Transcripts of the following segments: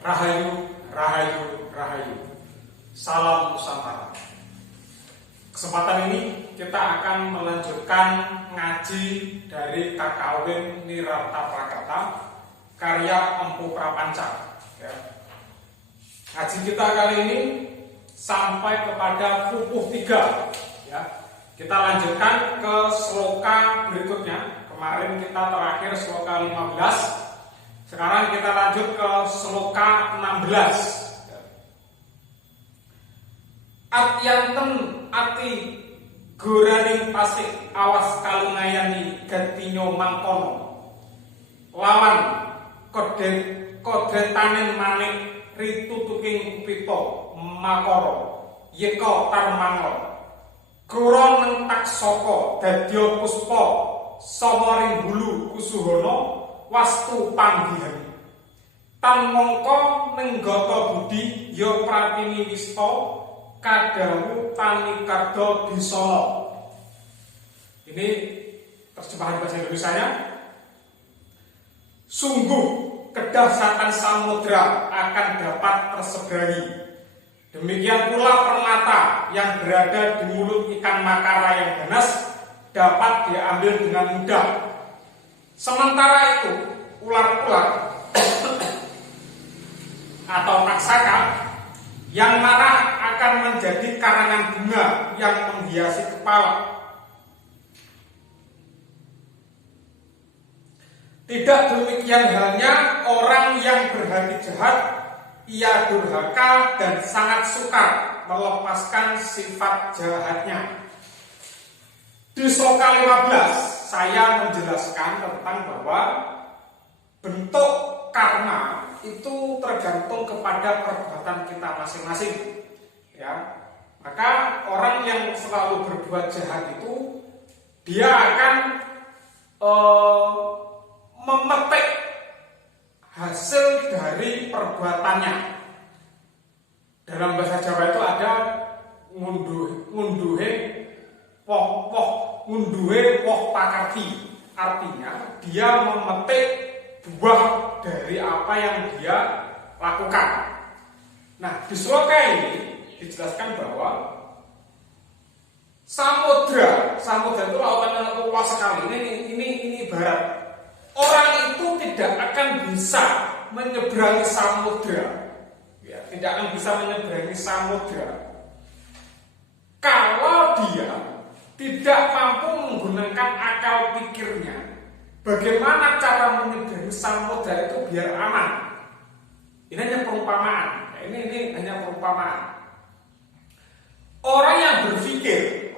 Rahayu, Rahayu, Rahayu. Salam Nusantara. Kesempatan ini kita akan melanjutkan ngaji dari Kakawin Nirarta Prakata karya Empu Prapanca. Ya. Ngaji kita kali ini sampai kepada pupuh 3. Ya. Kita lanjutkan ke sloka berikutnya. Kemarin kita terakhir sloka 15. Sekarang kita lanjut ke sloka 16. Atyanten ati goraning pasik awas kalungayani gatinyo mangkono lawan kodretanen manik ritutuking pito makoro yeka tarmango kuro nentak soko dadya puspa sawaring hulu kusuhono wastu panggihan tan mongko nenggata budi ya pratini wista kadawu tanikada disana. Ini terjemahan bahasa Indonesianya. Sungguh kedahsyatan samudra akan dapat terseberangi. Demikian pula permata yang berada di mulut ikan makara yang ganas dapat diambil dengan mudah. Sementara itu, ular-ular atau taksaka yang marah akan menjadi karangan bunga yang menghiasi kepala. Tidak demikian halnya orang yang berhati jahat, ia durhaka dan sangat sukar melepaskan sifat jahatnya. Di sloka 15 saya menjelaskan tentang bahwa bentuk karma itu tergantung kepada perbuatan kita masing-masing. Ya, maka orang yang selalu berbuat jahat itu dia akan memetik hasil dari perbuatannya. Dalam bahasa Jawa itu ada ngunduhe woh pakarti. Artinya dia memetik buah dari apa yang dia lakukan. Nah, di sloka ini dijelaskan bahwa samudra itu lautan yang luas sekali. Ini ibarat orang itu tidak akan bisa menyeberangi samudra. Ya, tidak akan bisa menyeberangi samudra kalau dia tidak mampu menggunakan akal pikirnya. Bagaimana cara menyeberangi samudra itu biar aman? Ini hanya perumpamaan. Ini hanya perumpamaan. Orang yang berpikir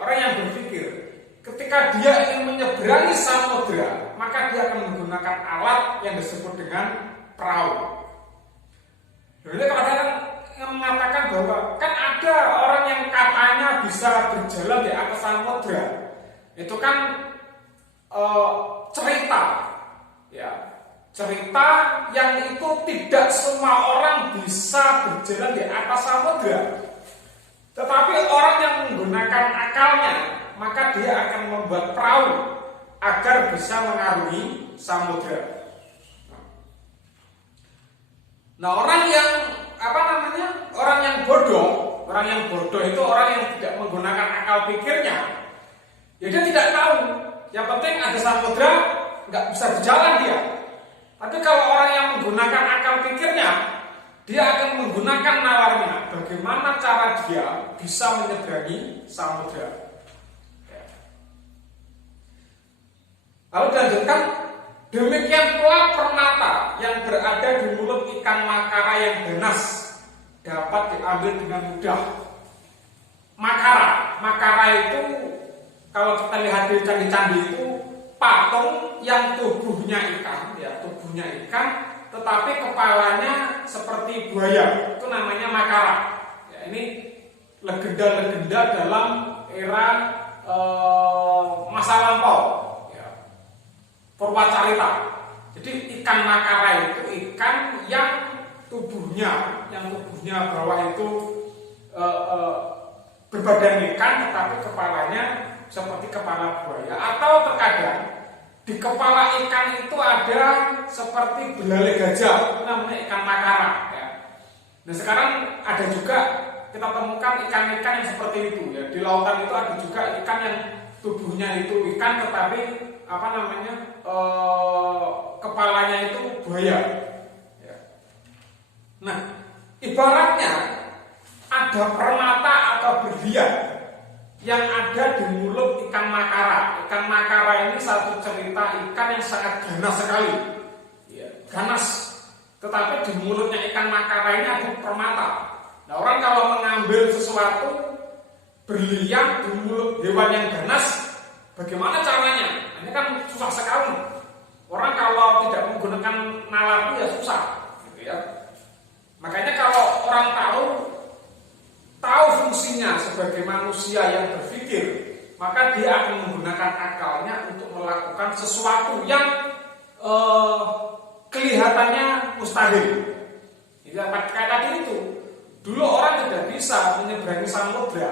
ketika dia ingin menyeberangi samudra, maka dia akan menggunakan alat yang disebut dengan perahu. Jadi kadang-kadang yang mengatakan bahwa kan ada orang yang katanya bisa berjalan di atas samudra. Itu kan cerita, ya, cerita yang itu tidak semua orang bisa berjalan di atas samudra. Tetapi orang yang menggunakan akalnya, maka dia akan membuat perahu agar bisa mengarungi samudra. Nah, orang yang bodoh itu orang yang tidak menggunakan akal pikirnya. Ya, dia tidak tahu. Yang penting ada samudra, nggak bisa berjalan dia. Tapi kalau orang yang menggunakan akal pikirnya, dia akan menggunakan nalarnya. Bagaimana cara dia bisa menyeberangi samudra? Lalu dilanjutkan, demikian pula permata yang berada di mulut ikan makara yang ganas dapat diambil dengan mudah. Makara itu kalau kita lihat di candi-candi itu patung yang tubuhnya ikan, tetapi kepalanya seperti buaya. Itu namanya makara. Ya, ini legenda-legenda dalam era masa lampau. Purwacarita. Jadi ikan makara itu ikan yang tubuhnya bawah itu berbadan ikan, tetapi kepalanya seperti kepala buaya. Atau terkadang di kepala ikan itu ada seperti belalai gajah, itu namanya ikan makara. Ya. Nah sekarang ada juga kita temukan ikan-ikan yang seperti itu ya. Di lautan itu ada juga ikan yang tubuhnya itu ikan tetapi apa namanya kepalanya itu buaya. Ya. Nah ibaratnya ada permata atau berlian yang ada di mulut ikan makara. Ikan makara ini satu cerita ikan yang sangat ganas sekali, ya, ganas. Tetapi di mulutnya ikan makara ini ada permata. Nah orang kalau mengambil sesuatu berlian di mulut hewan yang ganas, bagaimana caranya? Ini kan susah sekali. Orang kalau tidak menggunakan nalar itu ya susah, gitu ya. Makanya kalau orang tahu fungsinya sebagai manusia yang berpikir, maka dia akan menggunakan akalnya untuk melakukan sesuatu yang kelihatannya mustahil. Ya, kayak tadi itu, dulu orang tidak bisa menyeberangi samudra,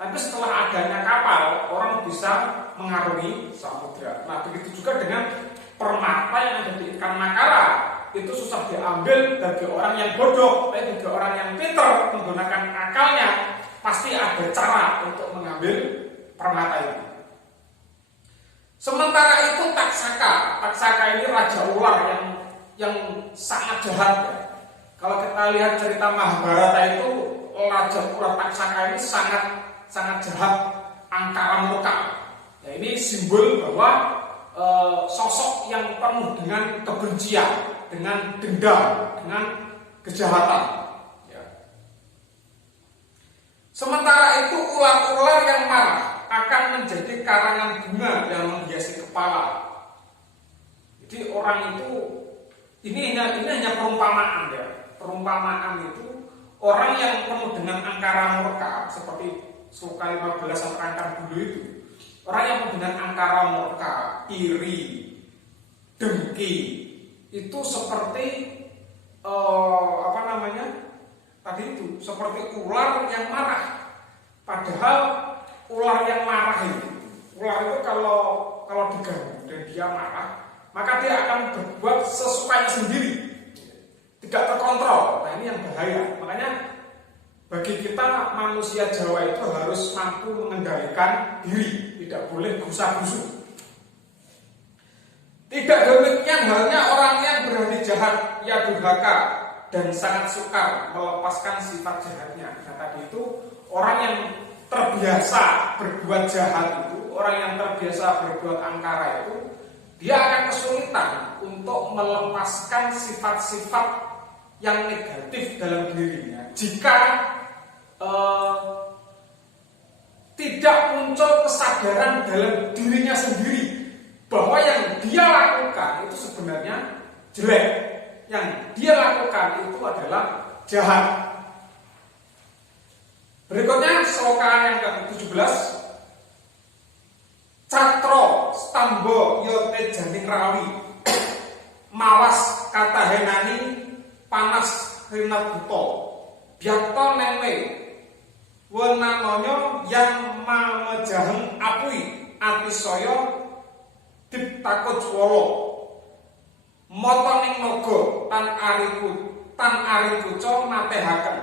tapi setelah adanya kapal, orang bisa mengarungi samudra. Nah, begitu juga dengan permata yang ada di ikan makara. Itu susah diambil bagi orang yang bodoh, tapi bagi orang yang pintar menggunakan akalnya, pasti ada cara untuk mengambil permata itu. Sementara itu Taksaka ini raja ular yang sangat jahat. Ya. Kalau kita lihat cerita Mahabharata itu, raja ular Taksaka ini sangat jahat, angkara murka. Ya, ini simbol bahwa sosok yang penuh dengan kebencian, dengan dendam, dengan kejahatan. Ya. Sementara itu ular-ular yang marah akan menjadi karangan bunga yang menghiasi kepala. Jadi orang itu ini hanya perumpamaan ya. Perumpamaan itu orang yang penuh dengan angkara murka seperti Sloka 15 terangkan dulu itu. Orang yang penuh dengan angkara murka, iri, dengki, itu seperti tadi itu seperti ular yang marah. Padahal ular yang marah itu kalau diganggu dan dia marah, maka dia akan berbuat sesukanya sendiri, tidak terkontrol. Nah ini yang bahaya. Makanya bagi kita manusia Jawa itu harus mampu mengendalikan diri, tidak boleh gusar-gusu. Tidak demikian halnya orang yang berhati jahat, ia durhaka dan sangat sukar melepaskan sifat jahatnya. Nah tadi itu orang yang terbiasa berbuat jahat itu, orang yang terbiasa berbuat angkara itu, dia akan kesulitan untuk melepaskan sifat-sifat yang negatif dalam dirinya jika tidak muncul kesadaran dalam dirinya sendiri bahwa yang dia lakukan itu sebenarnya jelek, yang dia lakukan itu adalah jahat. Berikutnya sloka yang ke-17. Catro stambo yote janing rawi mawas katahenani panas rina buto biakto neme wenanonyo yang mamejaheng apui atisoyo diptakut swolo motoning nogo tan arikuco matehaken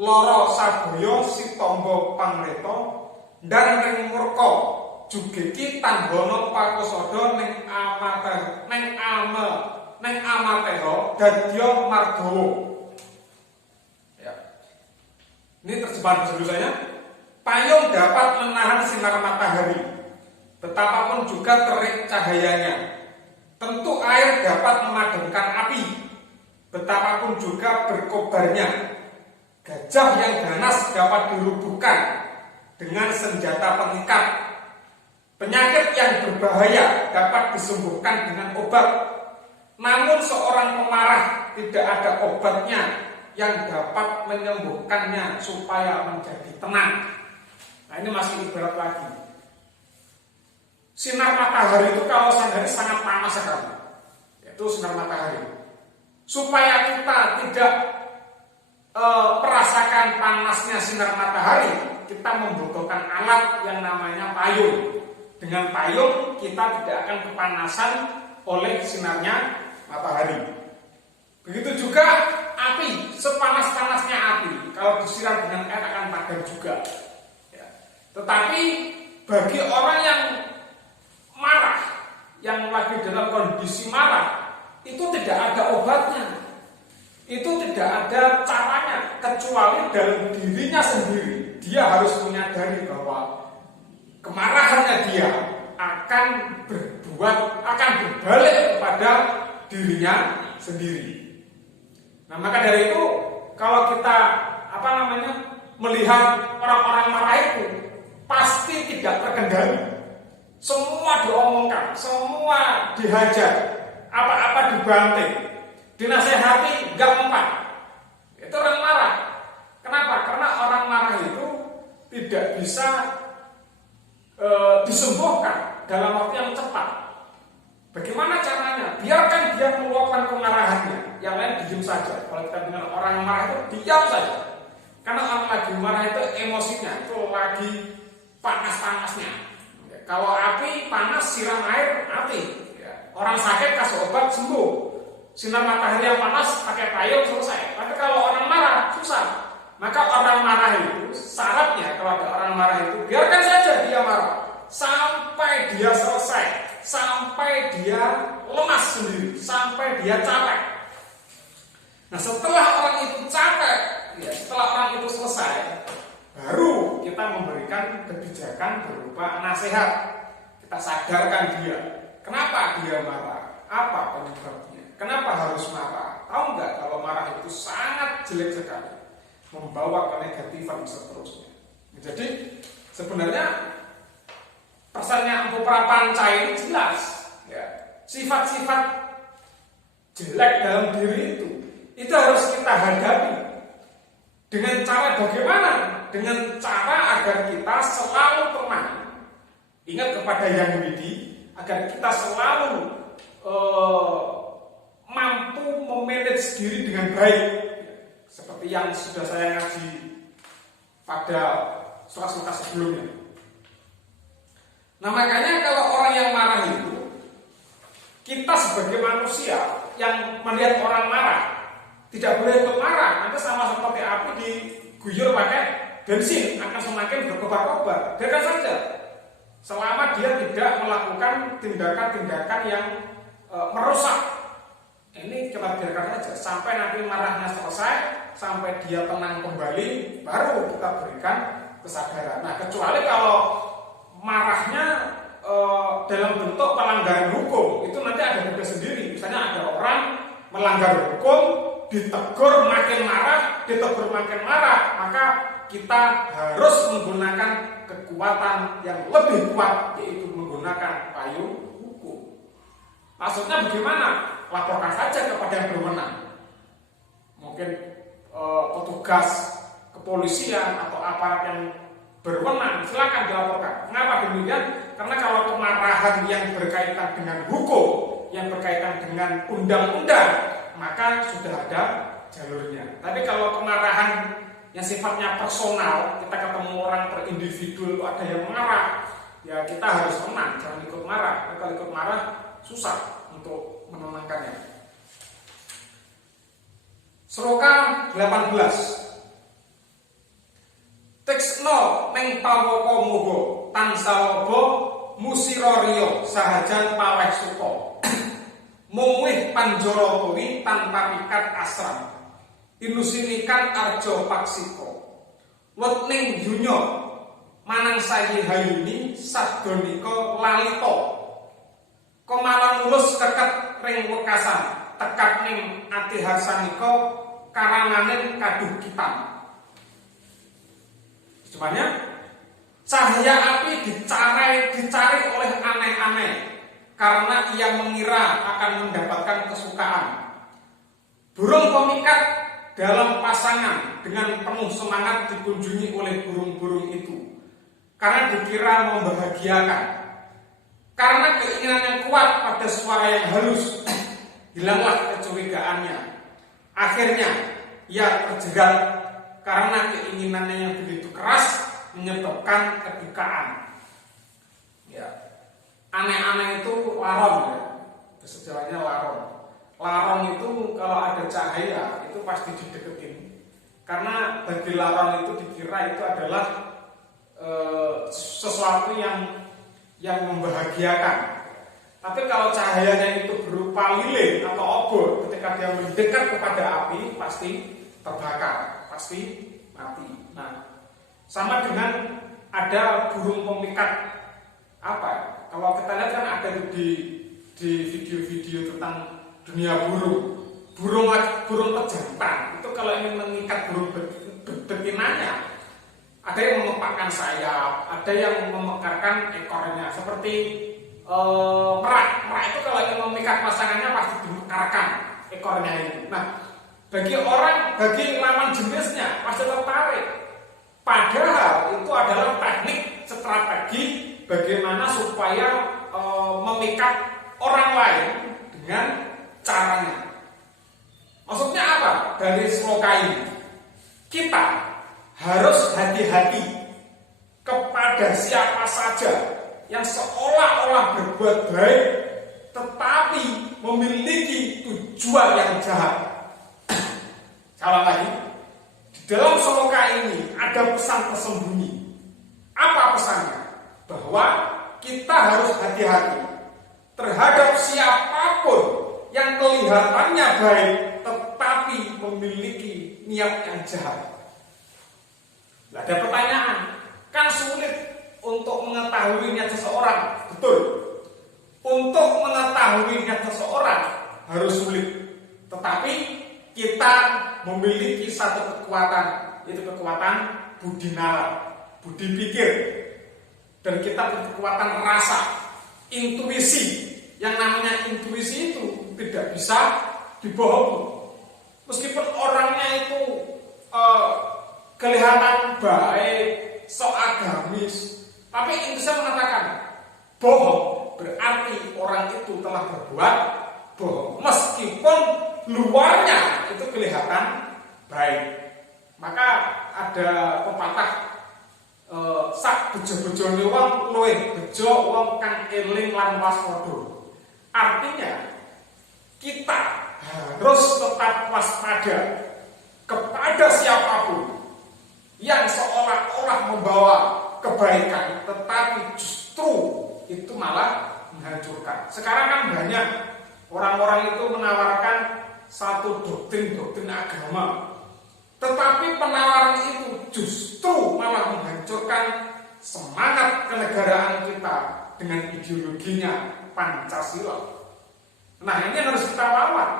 loro saboyo si tombo pangreto dan ring murko jugeki tanggono pakosodo neng amateho dadya mardowo. Ya. Ini terjemahan bahasa Indonesianya. Payung dapat menahan sinar matahari, betapapun juga terik cahayanya. Tentu air dapat memadamkan api, betapapun juga berkobarnya. Gajah yang ganas dapat dirubuhkan dengan senjata pengikat. Penyakit yang berbahaya dapat disembuhkan dengan obat. Namun seorang pemarah tidak ada obatnya yang dapat menyembuhkannya supaya menjadi tenang. Nah ini masih ibarat lagi. Sinar matahari itu kalau sehari sangat panas sekali. Itu sinar matahari. Supaya kita tidak merasakan panasnya sinar matahari, kita membutuhkan alat yang namanya payung. Dengan payung kita tidak akan kepanasan oleh sinarnya matahari. Begitu juga api, sepanas-panasnya api, kalau disiram dengan air akan padam juga. Ya. Tetapi bagi orang yang marah, yang lagi dalam kondisi marah, itu tidak ada obatnya. Itu tidak ada caranya kecuali dalam dirinya sendiri. Dia harus menyadari bahwa kemarahannya dia akan berbalik kepada dirinya sendiri. Nah, maka dari itu kalau kita melihat orang-orang marah itu pasti tidak terkendali. Semua diomongkan, semua dihajar, apa-apa dibanting, dinasehati nggak mempan. Itu orang marah. Kenapa? Karena orang marah itu tidak bisa disembuhkan dalam waktu yang cepat. Bagaimana caranya? Biarkan dia meluapkan kemarahannya, yang lain diam saja. Kalau kita dengar orang marah itu diam saja. Karena orang lagi marah itu emosinya itu lagi panas-panasnya. Kalau api panas siram air mati. Orang sakit kasih obat sembuh. Sinar matahari yang panas pakai payung selesai. Tapi kalau orang marah susah. Maka orang marah itu syaratnya kalau ada orang marah itu biarkan saja dia marah sampai dia selesai, sampai dia lemas sendiri, sampai dia capek. Nah, setelah orang itu capek, setelah orang itu selesai, baru kita memberikan kebijakan berupa nasihat. Kita sadarkan dia. Kenapa dia marah? Apa penyebabnya? Kenapa harus marah? Tahu nggak kalau marah itu sangat jelek sekali, membawa kenegatifan seterusnya. Jadi sebenarnya pesannya Empu Prapanca ini jelas. Sifat-sifat jelek dalam diri itu harus kita hadapi. Dengan cara bagaimana? Dengan cara agar kita selalu tenang. Ingat kepada Yang Widi, agar kita selalu mampu memanage diri dengan baik, seperti yang sudah saya ngaji pada surat-surat sebelumnya. Nah, makanya kalau orang yang marah itu, kita sebagai manusia yang melihat orang marah tidak boleh ikut marah. Nanti sama seperti api diguyur pakai bensin akan semakin berkobar-kobar. Biarkan saja, selama dia tidak melakukan tindakan-tindakan yang merusak. Ini kita biarkan saja sampai nanti marahnya selesai, sampai dia tenang kembali, baru kita berikan kesadaran. Nah, kecuali kalau marahnya dalam bentuk pelanggaran hukum, itu nanti ada beda sendiri. Misalnya ada orang melanggar hukum, ditegur makin marah, maka kita harus menggunakan kekuatan yang lebih kuat, yaitu menggunakan payung hukum. Maksudnya bagaimana? Laporkan saja kepada yang berwenang. Mungkin petugas kepolisian atau aparat yang berwenang, silakan dilaporkan. Mengapa demikian? Karena kalau kemarahan yang berkaitan dengan hukum, yang berkaitan dengan undang-undang, maka sudah ada jalurnya. Tapi kalau kemarahan yang sifatnya personal, kita ketemu orang per individu, ada yang marah, ya kita harus tenang, jangan ikut marah. Kalau ikut marah susah untuk menenangkannya. Seroka 18. Teksno neng pawoko mogo tansalobo musirorio sahajan paweh suko mungwih panjoro kuwi tanpa pikat asram inusinikan arjo paksiko wetning yunyo manang sayi hayuni sadoniko lalito komalan ulus keket ring wekasan tekat ning ati harsaniko karanganing kaduh kitam. Semuanya cahaya api dicari oleh aneh-aneh karena ia mengira akan mendapatkan kesukaan. Burung pemikat dalam pasangan dengan penuh semangat dikunjungi oleh burung-burung itu karena dikira membahagiakan. Karena keinginan yang kuat pada suara yang halus, hilanglah kecurigaannya. Akhirnya ia terjerat karena keinginannya yang begitu keras menyebabkan kedukaan. Ya, aneh-aneh itu larong ya. Bahasa Jawanya larong. Larong itu kalau ada cahaya itu pasti dideketin. Karena bagi laron itu dikira itu adalah sesuatu yang membahagiakan. Tapi kalau cahayanya itu berupa lilin atau obor, ketika dia mendekat kepada api pasti terbakar, pasti mati. Nah, sama dengan ada burung pemikat apa? Kalau kita lihat kan ada di video-video tentang dunia burung, burung pejantan itu kalau ingin mengikat burung betinanya, ada yang memekakkan sayap, ada yang memekarkan ekornya. Seperti merak itu kalau ingin memikat pasangannya pasti dimekarkan ekornya ini. Nah, bagi lawan jenisnya pasti tertarik. Padahal itu adalah teknik strategi bagaimana supaya memikat orang lain dengan caranya. Maksudnya apa? Dari slogan ini kita harus hati-hati kepada siapa saja yang seolah-olah berbuat baik tetapi memiliki tujuan yang jahat. Salah lagi, di dalam slogan ini ada pesan tersembunyi. Apa pesannya? Bahwa kita harus hati-hati terhadap siapapun yang kelihatannya baik tetapi memiliki niat yang jahat. Ada pertanyaan, kan sulit untuk mengetahui niat seseorang, betul. Untuk mengetahui niat seseorang harus sulit. Tetapi kita memiliki satu kekuatan, yaitu kekuatan budi nalar, budi pikir. Dan kita punya kekuatan rasa, intuisi. Yang namanya intuisi itu tidak bisa dibohongi. Meskipun orangnya itu kelihatan baik, sok agamis, tapi Indonesia mengatakan bohong berarti orang itu telah berbuat bohong, meskipun luarnya itu kelihatan baik. Maka ada pepatah sak bejo-bejone wong luwih bejo wong kang eling lan waspada. Artinya kita harus tetap waspada kepada siapapun yang seolah-olah membawa kebaikan tetapi justru itu malah menghancurkan. Sekarang kan banyak orang-orang itu menawarkan satu doktrin agama, tetapi penawaran itu justru malah menghancurkan semangat kenegaraan kita dengan ideologinya Pancasila. Nah, ini harus kita lawan.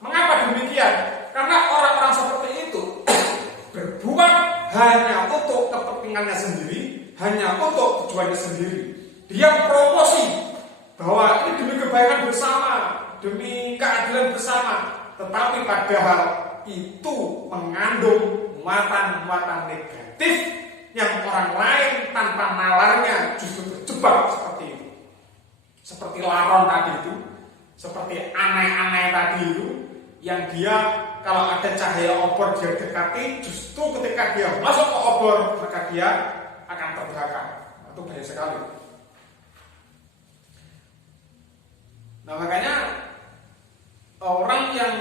Mengapa demikian? Karena orang-orang seperti itu berbuat hanya untuk kepentingannya sendiri, hanya untuk tujuannya sendiri. Dia promosi bahwa ini demi kebaikan bersama, demi keadilan bersama, tetapi padahal itu mengandung muatan-muatan negatif yang orang lain tanpa nalarnya justru terjebak seperti itu. Seperti laron tadi itu, seperti aneh-aneh tadi itu, yang dia kalau ada cahaya obor dia dekati, justru ketika dia masuk ke obor maka dia akan terbakar. Itu bahaya sekali. Nah, makanya orang yang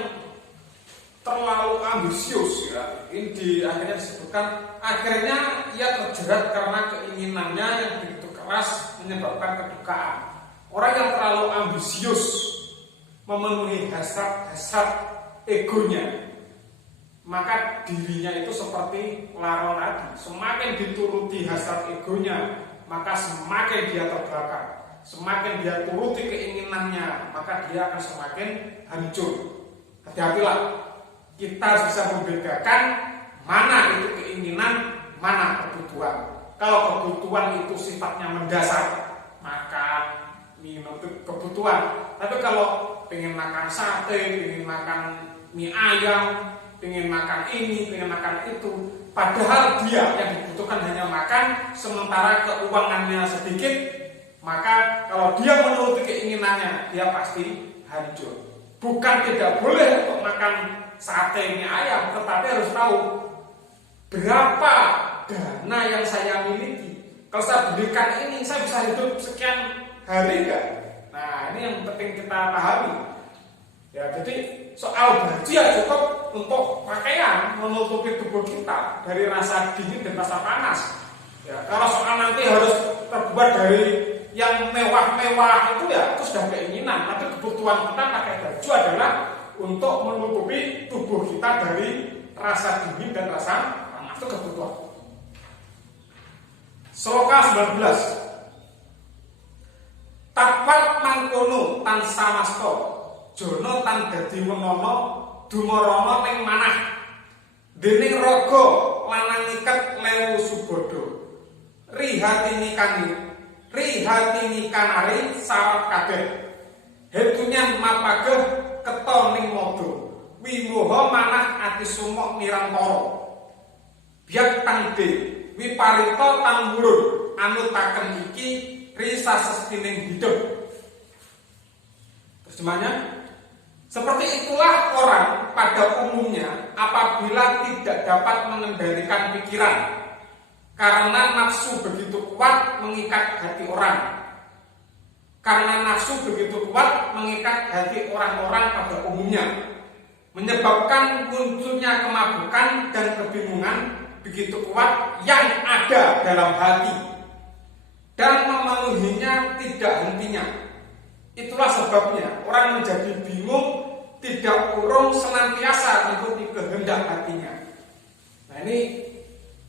terlalu ambisius ya, ini akhirnya disebutkan akhirnya ia terjerat karena keinginannya yang begitu keras menyebabkan kedukaan. Orang yang terlalu ambisius memenuhi hasrat egonya, maka dirinya itu seperti laron tadi. Semakin dituruti hasrat egonya, maka semakin dia terbakar. Semakin dia turuti keinginannya, maka dia akan semakin hancur. Hati-hatilah, kita bisa membedakan mana itu keinginan, mana kebutuhan. Kalau kebutuhan itu sifatnya mendasar, maka minum itu kebutuhan. Tapi kalau pengen makan sate, pengen makan mie ayam, pengen makan ini, pengen makan itu, padahal dia yang dibutuhkan hanya makan, sementara keuangannya sedikit, maka kalau dia menuruti keinginannya, dia pasti hancur. Bukan tidak boleh untuk makan sate mie ayam, tetapi harus tahu berapa dana yang saya miliki. Kalau saya belikan ini, saya bisa hidup sekian hari enggak? Nah, ini yang penting kita pahami. Ya, jadi soal baju ya cukup untuk pakaian menutupi tubuh kita dari rasa dingin dan rasa panas. Ya, kalau soal nanti harus terbuat dari yang mewah-mewah itu ya itu sudah keinginan. Tapi kebutuhan kita pakai baju adalah untuk menutupi tubuh kita dari rasa dingin dan rasa panas. Itu kebutuhan. Sloka 19. Takwat mangkono tan samasto jono tan dadi wenana dumarana ning manah dening raga lanang iket lewu subada rihatini kanari sarat kabeh hetunyan mapageh keto ning modo wimoha manah ati sumok nirantara biak tangde wiparita tang wurun anutaken iki risa sestining hidup. Terjemahnya, seperti itulah orang pada umumnya apabila tidak dapat mengendalikan pikiran karena nafsu begitu kuat mengikat hati orang. Karena nafsu begitu kuat mengikat hati orang-orang pada umumnya, menyebabkan munculnya kemabukan dan kebingungan begitu kuat yang ada dalam hati dan memenuhinya tidak hentinya. Itulah sebabnya orang menjadi bingung, tidak urung senantiasa mengikuti kehendak hatinya. Nah, ini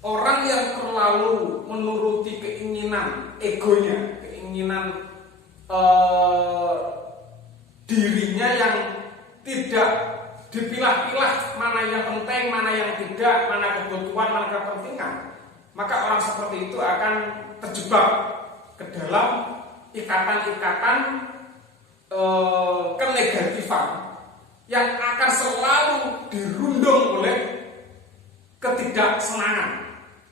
orang yang terlalu menuruti keinginan egonya, keinginan dirinya yang tidak dipilah-pilah mana yang penting, mana yang tidak, mana kebutuhan, mana kepentingan. Maka orang seperti itu akan terjebak ke dalam ikatan-ikatan kenegatifan yang akan selalu dirundung oleh ketidaksenangan.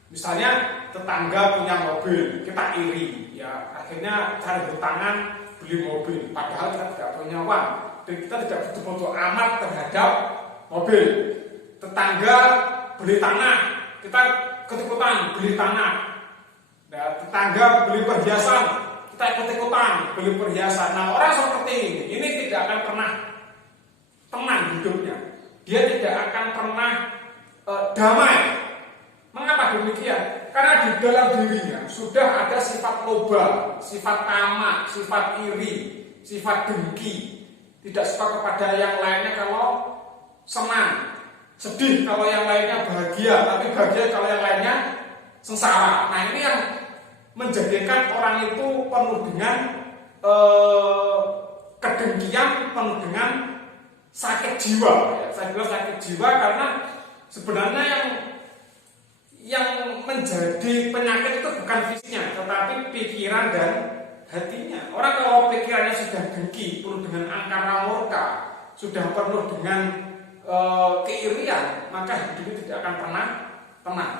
Misalnya tetangga punya mobil, kita iri, ya akhirnya cari hutangan beli mobil, padahal kita tidak punya uang dan kita tidak butuh-butuh amat terhadap mobil. Tetangga beli tanah, kita ikut-ikutan beli tanah. Nah, tetangga beli perhiasan, kita ikut-ikutan beli perhiasan. Nah, orang seperti ini tidak akan pernah tenang hidupnya. Dia tidak akan pernah damai. Mengapa demikian? Karena di dalam dirinya sudah ada sifat loba, sifat tamak, sifat iri, sifat dengki. Tidak suka kepada yang lainnya kalau senang, sedih kalau yang lainnya bahagia, tapi bahagia kalau yang lainnya sengsara. Nah, ini yang menjadikan orang itu penuh dengan kedengkian, penuh dengan sakit jiwa. Ya, saya bilang sakit jiwa karena sebenarnya yang menjadi penyakit itu bukan fisiknya, tetapi pikiran dan hatinya. Orang kalau pikirannya sudah dengki, penuh dengan angkara murka, sudah penuh dengan keirian, maka hidupnya tidak akan pernah tenang.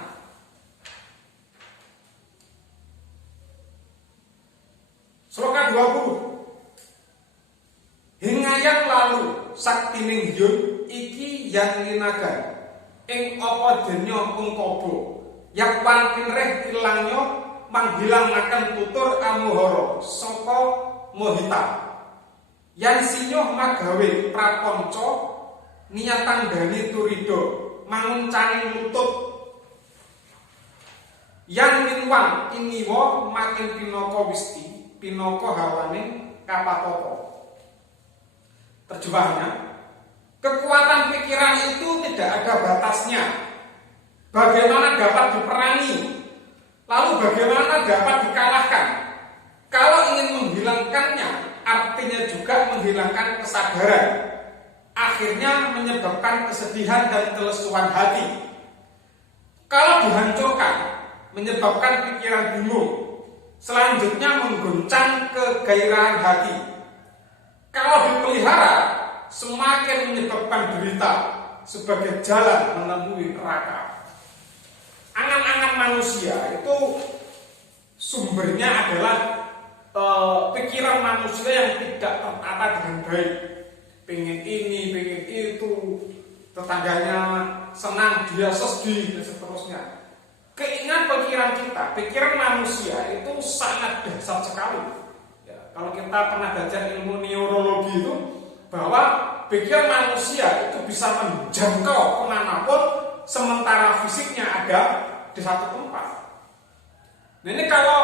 Sloka 20. Hingayang lalu saktining hyun iki yang linagan ing apa denya pungkaba yak wantinreh ilangnya manghilangaken tutur amuhara saka mohita yan sinyoh magawe prapanca niatan dani turido manguncaning lutut yan minwang iniwa makin pinaka wisti pinaka hawaning kapatopo. Terjemahnya, kekuatan pikiran itu tidak ada batasnya. Bagaimana dapat diperangi? Lalu bagaimana dapat dikalahkan? Kalau ingin menghilangkannya, artinya juga menghilangkan kesadaran. Akhirnya menyebabkan kesedihan dan kelesuan hati. Kalau dihancurkan, menyebabkan pikiran bingung. Selanjutnya mengguncang kegairahan hati. Kalau dipelihara, semakin menyebabkan derita sebagai jalan menemui neraka. Angan-angan manusia itu sumbernya adalah pikiran manusia yang tidak tertata dengan baik. Pengen ini, pengen itu, tetangganya senang, dia sedih, dan seterusnya. Keinginan pikiran manusia itu sangat dahsyat sekali. Ya, kalau kita pernah belajar ilmu neurologi itu, bahwa pikiran manusia itu bisa menjangkau kemanapun sementara fisiknya ada di satu tempat. Nah, ini kalau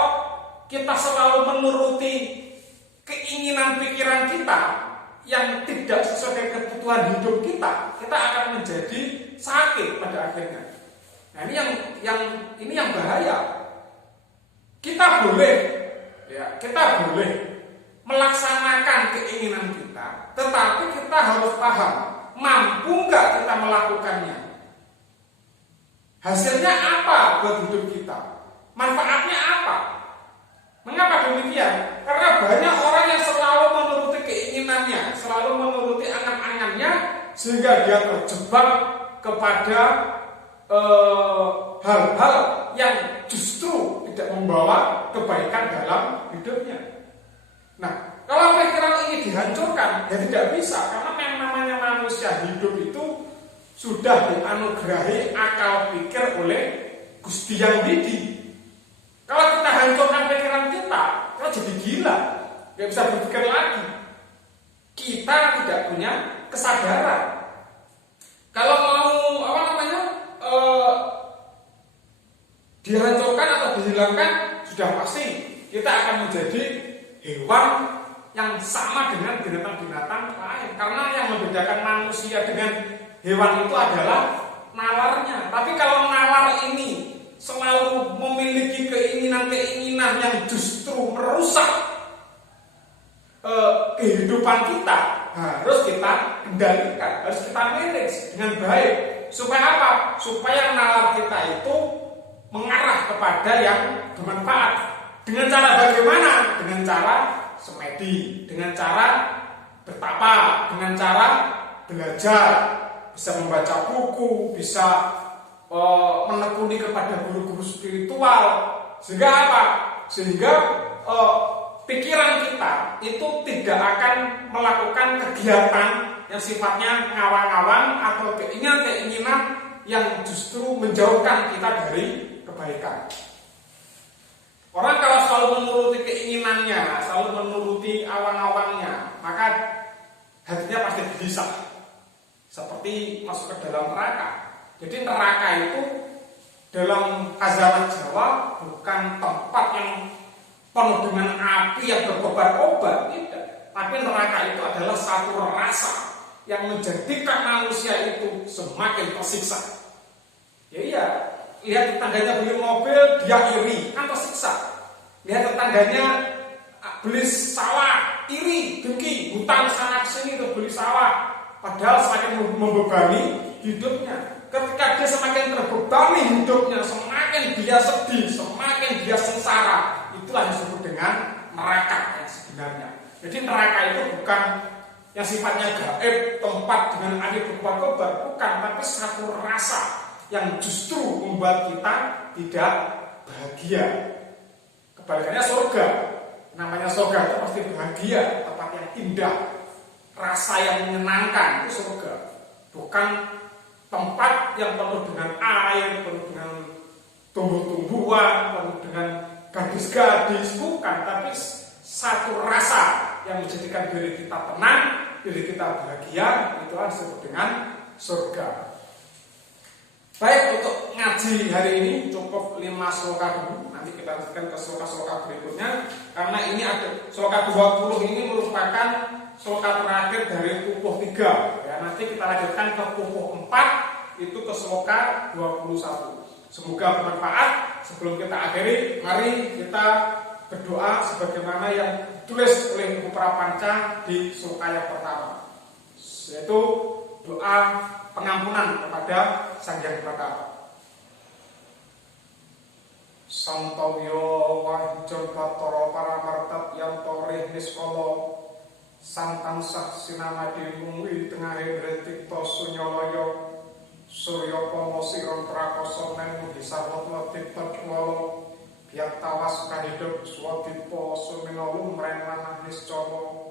kita selalu menuruti keinginan pikiran kita yang tidak sesuai dengan kebutuhan hidup kita, kita akan menjadi sakit pada akhirnya. Nah, ini yang bahaya. Kita boleh melaksanakan keinginan kita, tetapi kita harus paham mampu nggak kita melakukannya. Hasilnya apa buat hidup kita? Manfaatnya apa? Mengapa demikian? Karena banyak orang yang selalu menuruti keinginannya, selalu menuruti angan-angannya, sehingga dia terjebak kepada hal-hal yang justru tidak membawa kebaikan dalam hidupnya. Nah, kalau pikiran ini dihancurkan, ya tidak bisa, karena yang namanya manusia hidup itu sudah dianugerahi akal pikir oleh Gusti Yang Widi. Kalau kita hancurkan pikiran kita jadi gila, nggak bisa berpikir lagi. Kita tidak punya kesadaran. Kalau mau dihancurkan atau dihilangkan, sudah pasti kita akan menjadi hewan yang sama dengan binatang-binatang lain. Karena yang membedakan manusia dengan hewan itu adalah nalarnya. Tapi kalau nalar ini selalu memiliki keinginan-keinginan yang justru merusak kehidupan kita, harus kita kendalikan, harus kita manage dengan baik. Supaya apa? Supaya nalar kita itu mengarah kepada yang bermanfaat. Dengan cara bagaimana? Dengan cara semedi, dengan cara bertapa, dengan cara belajar, bisa membaca buku, bisa menekuni kepada guru-guru spiritual. Sehingga apa? Sehingga pikiran kita itu tidak akan melakukan kegiatan yang sifatnya ngawang-ngawang atau keinginan-keinginan yang justru menjauhkan kita dari kebaikan. Orang kalau selalu menuruti keinginannya, selalu menuruti awang-awangnya, maka hatinya pasti gelisah, seperti masuk ke dalam neraka. Jadi neraka itu dalam kazanah Jawa bukan tempat yang penuh dengan api yang berkobar-kobar, tidak. Tapi neraka itu adalah satu rasa yang menjadikan manusia itu semakin tersiksa. Iya, lihat tetangganya beli mobil, dia iri, kan tersiksa. Lihat tetangganya beli sawah, iri, dengki, hutang sana sini untuk beli sawah, padahal semakin membebani hidupnya. Ketika dia semakin terbebani hidupnya, semakin dia sedih, semakin dia sengsara, itulah yang disebut dengan neraka yang sebenarnya. Jadi neraka itu bukan yang sifatnya gaib, tempat dengan api berkobar-kobar, bukan, tapi satu rasa yang justru membuat kita tidak bahagia. Kebalikannya surga. Namanya surga itu pasti bahagia, tempat yang indah, rasa yang menyenangkan, itu surga. Bukan tempat yang penuh dengan air, penuh dengan tumbuh-tumbuhan, penuh dengan gadis-gadis, bukan, tapi satu rasa yang menjadikan diri kita tenang, diri kita bahagia, itu disebut dengan surga. Baik, untuk ngaji hari ini cukup 5 sloka dulu. Nanti kita lanjutkan ke sloka-sloka berikutnya. Karena ini ada sloka 20 ini merupakan sloka terakhir dari pupuh 3. Ya, nanti kita lanjutkan ke pupuh 4, itu ke sloka 21. Semoga bermanfaat. Sebelum kita akhiri, mari kita berdoa sebagaimana yang ditulis oleh Ibu Prapanca di sloka yang pertama, yaitu doa pengampunan kepada Sang Hyang Batara. Santawya wahjur Batara paramartat yanto rihnis kala sang tansah sinamadi mungwi tengahe retikta sunyalaya surya pama siron prakasa neng disawata tikta cwala biyak tawas kahidup swadipa suminalum mren lanah niscana